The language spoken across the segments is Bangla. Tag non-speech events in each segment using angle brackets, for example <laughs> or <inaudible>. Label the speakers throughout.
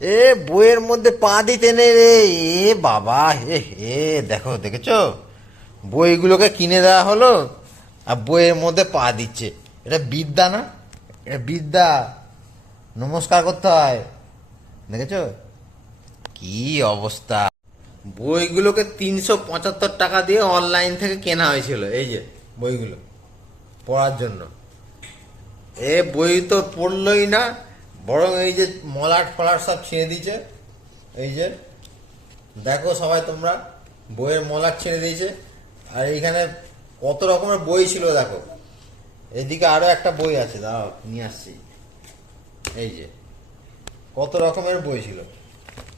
Speaker 1: এ বইয়ের মধ্যে পা দিতে নেই রে। এ বাবা, হে হে, দেখো, দেখেছ? বইগুলোকে কিনে দেওয়া হলো আর বইয়ের মধ্যে পা দিচ্ছে। এটা বিদ্যা না? এটা বিদ্যা। নমস্কার করতে হয়। দেখেছ? কি অবস্থা? বইগুলোকে তিনশো পঁচাত্তর টাকা দিয়ে অনলাইন থেকে কেনা হয়েছিল, এই যে বইগুলো পড়ার জন্য। এ বই তো পড়লই না। বরং এই যে মলাট ফলাট সব ছেড়ে দিয়েছে, এই যে, দেখো সবাই তোমরা, বইয়ের মলাট ছেড়ে দিয়েছে, আর এইখানে কত রকমের বই ছিল দেখো। এদিকে আরও একটা বই আছে, দাঁড়াও, নিয়ে আসছি। এই যে, কত রকমের বই ছিল।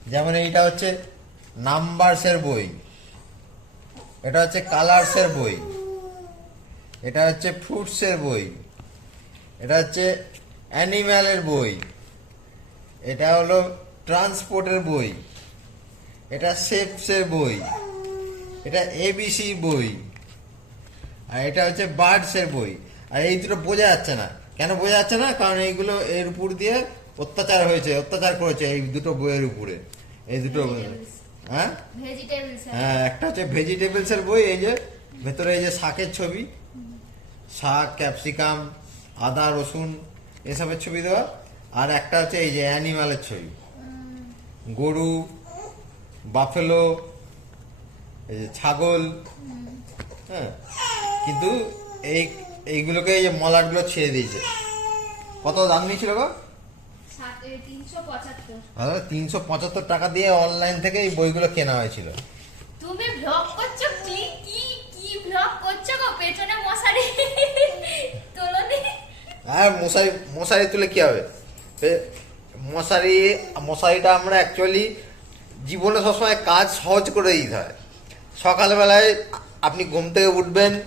Speaker 1: যেমন এইটা হচ্ছে নাম্বারসের বই, এটা হচ্ছে কালার্সের বই, এটা হচ্ছে ফ্রুটসের বই, এটা হচ্ছে অ্যানিম্যালের বই। এটা হলো ট্রান্সপোর্টের বই। এটা শেপসের বই। এটা এবিসি বই। আর এটা হচ্ছে বার্ডসের বই। আর এই দুটো বোঝা যাচ্ছে না। কেন বোঝা যাচ্ছে না? কারণ এইগুলো এর উপর দিয়ে অত্যাচার হয়েছে অত্যাচার করেছে এই দুটো বইয়ের উপরে। এই দুটো. হ্যাঁ? হ্যাঁ একটা হচ্ছে ভেজিটেবলসের বই এই যে ভেতরে এই যে শাকের ছবি। শাক ক্যাপসিকাম আদা রসুন এসবের ছবি দেওয়া। আর একটা হচ্ছে এই যে অ্যানিমালের ছবি। গরু বাফেলো এই যে ছাগল হ্যাঁ কিন্তু এই এইগুলোকে এই যে মলাটগুলো ছেড়ে দিয়েছে। কত দাম নিয়েছিল গো?
Speaker 2: তিনশো পঁচাত্তর।
Speaker 1: টাকা দিয়ে অনলাইন থেকে এই বইগুলো কেনা হয়েছিল।
Speaker 2: তুমি ব্লগ করছ? কি কি কি ব্লগ করছ গো? পেছনে মশারি <laughs> তোলনি?
Speaker 1: আর মশারি মশারি তুলে কি হবে? মশারি মশারিটা আমরা অ্যাকচুয়ালি জীবনে সবসময় কাজ সহজ করে দিতে হয়। সকালবেলায় আপনি ঘুম থেকে উঠবেন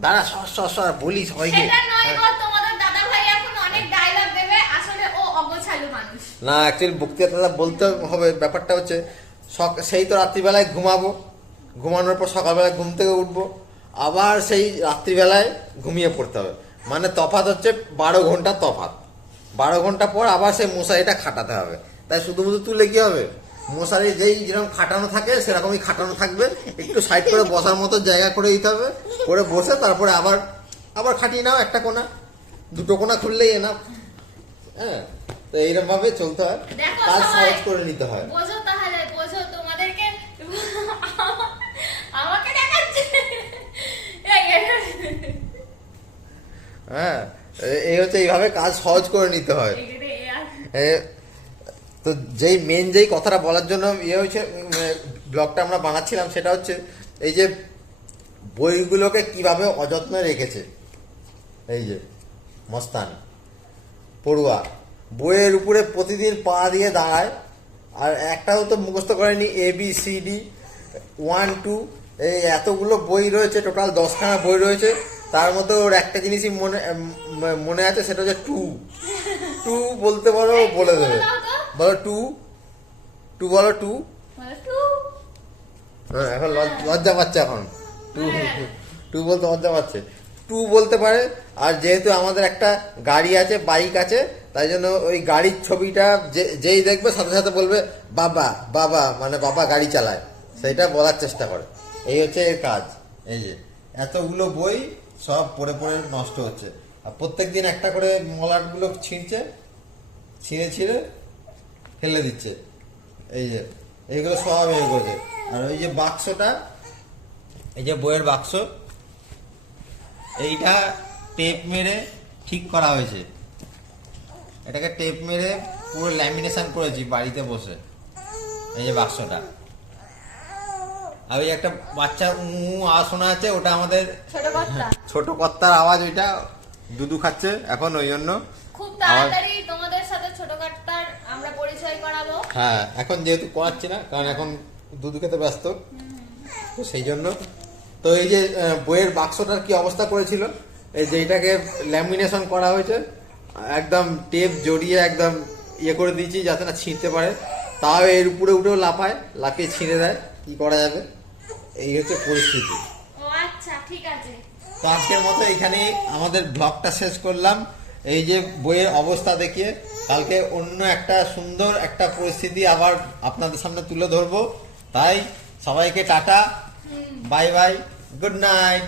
Speaker 1: দাঁড়া সর সর সর বলি সবাইকে।
Speaker 2: মানুষ।
Speaker 1: না অ্যাকচুয়ালি বক্তৃতা বলতে হবে ব্যাপারটা হচ্ছে সেই তো রাত্রিবেলায় ঘুমাবো। ঘুমানোর পর সকালবেলায় ঘুম থেকে উঠবো। আবার সেই রাত্রিবেলায় ঘুমিয়ে পড়তে হবে। মানে তফাত হচ্ছে বারো ঘণ্টা তফাৎ। বারো ঘণ্টা পর আবার সেই মশারিটা খাটাতে হবে। তাই শুধুমাত্র তুলে কি হবে? মশারি যেই যেরকম খাটানো থাকে সেরকমই খাটানো থাকবে। একটু সাইড করে বসার মতো জায়গা করে দিতে হবে। করে বসে তারপরে আবার আবার খাটিয়ে নাও একটা কোনা। দুটো কোনা খুললেই না হ্যাঁ তো এইরকম ভাবে চলতে হয়। কাজ সহজ করে নিতে হয়।
Speaker 2: বোঝো তাহলে বোঝো তোমাদেরকে। আমাকে দেখাচ্ছে। এই, এই,
Speaker 1: হ্যাঁ এই হচ্ছে এইভাবে কাজ সহজ করে নিতে হয়। তো যেই মেন যেই কথাটা বলার জন্য ইয়ে হয়েছে ব্লগটা আমরা বানাচ্ছিলাম সেটা হচ্ছে এই যে বইগুলোকে কীভাবে অযত্নে রেখেছে। এই যে মস্তান পড়ুয়া বইয়ের উপরে প্রতিদিন পা দিয়ে দাঁড়ায় আর একটাও তো মুখস্থ করেনি A B C D one two এই এতগুলো বই রয়েছে টোটাল দশখানা বই রয়েছে। তার মধ্যে ওর একটা জিনিসই মনে মনে আছে সেটা হচ্ছে টু। টু বলতে বলো বলে দেবে।
Speaker 2: বলো
Speaker 1: টু। টু বলো টু। হ্যাঁ, এখন লজ- লজ্জা পাচ্ছে এখন। টু
Speaker 2: হ্যাঁ।
Speaker 1: টু বলতে লজ্জা পাচ্ছে। টু বলতে পারে আর যেহেতু আমাদের একটা গাড়ি আছে বাইক আছে তাই জন্য ওই গাড়ির ছবিটা যে- যেই দেখবে সাথে সাথে বলবে বাবা বাবা মানে বাবা গাড়ি চালায়। সেইটা বলার চেষ্টা করে। এই হচ্ছে এর কাজ। এই যে এতগুলো বই সব পড়ে পড়ে নষ্ট হচ্ছে। আর প্রত্যেক দিন একটা করে মলাটগুলো ছিঁড়ছে, ছিঁড়ে ছিঁড়ে ফেলে দিচ্ছে। এই যে, এইগুলো সব এই করছে। আর ওই যে বাক্সটা, এই যে বইয়ের বাক্স, এইটা টেপ মেরে ঠিক করা হয়েছে। এটাকে টেপ মেরে পুরো ল্যামিনেশন করেছি বাড়িতে বসে। এই যে বাক্সটা। আর ওই একটা বাচ্চা উ আওয়াজ শোনা যাচ্ছে ওটা আমাদের
Speaker 2: ছোট কর্তা।
Speaker 1: ছোট কর্তার আওয়াজ ওইটা দুদু খাচ্ছে এখন ওই জন্য।
Speaker 2: খুব তাড়াতাড়ি তোমাদের সাথে ছোট কর্তার আমরা পরিচয় করাবো।
Speaker 1: হ্যাঁ এখন যেহেতু করাচ্ছি না কারণ এখন দুধু খেতে ব্যস্ত তো সেই জন্য। তো এই যে বইয়ের বাক্সটার কি অবস্থা করেছিল? এই যে এটাকে ল্যামিনেশন করা হয়েছে একদম টেপ জড়িয়ে একদম ইয়ে করে দিয়েছি যাতে না ছিঁড়তে পারে। তাও এর উপরে উঠেও লাফায় লাফিয়ে ছিঁড়ে দেয় কি করা যাবে? এই হচ্ছে পরিস্থিতি। তো আজকের মতো এখানে আমাদের ব্লগটা শেষ করলাম। এই যে বইয়ের অবস্থা দেখিয়ে কালকে অন্য একটা সুন্দর একটা পরিস্থিতি আবার আপনাদের সামনে তুলে ধরবো। তাই সবাইকে tata. Bye bye. Good night.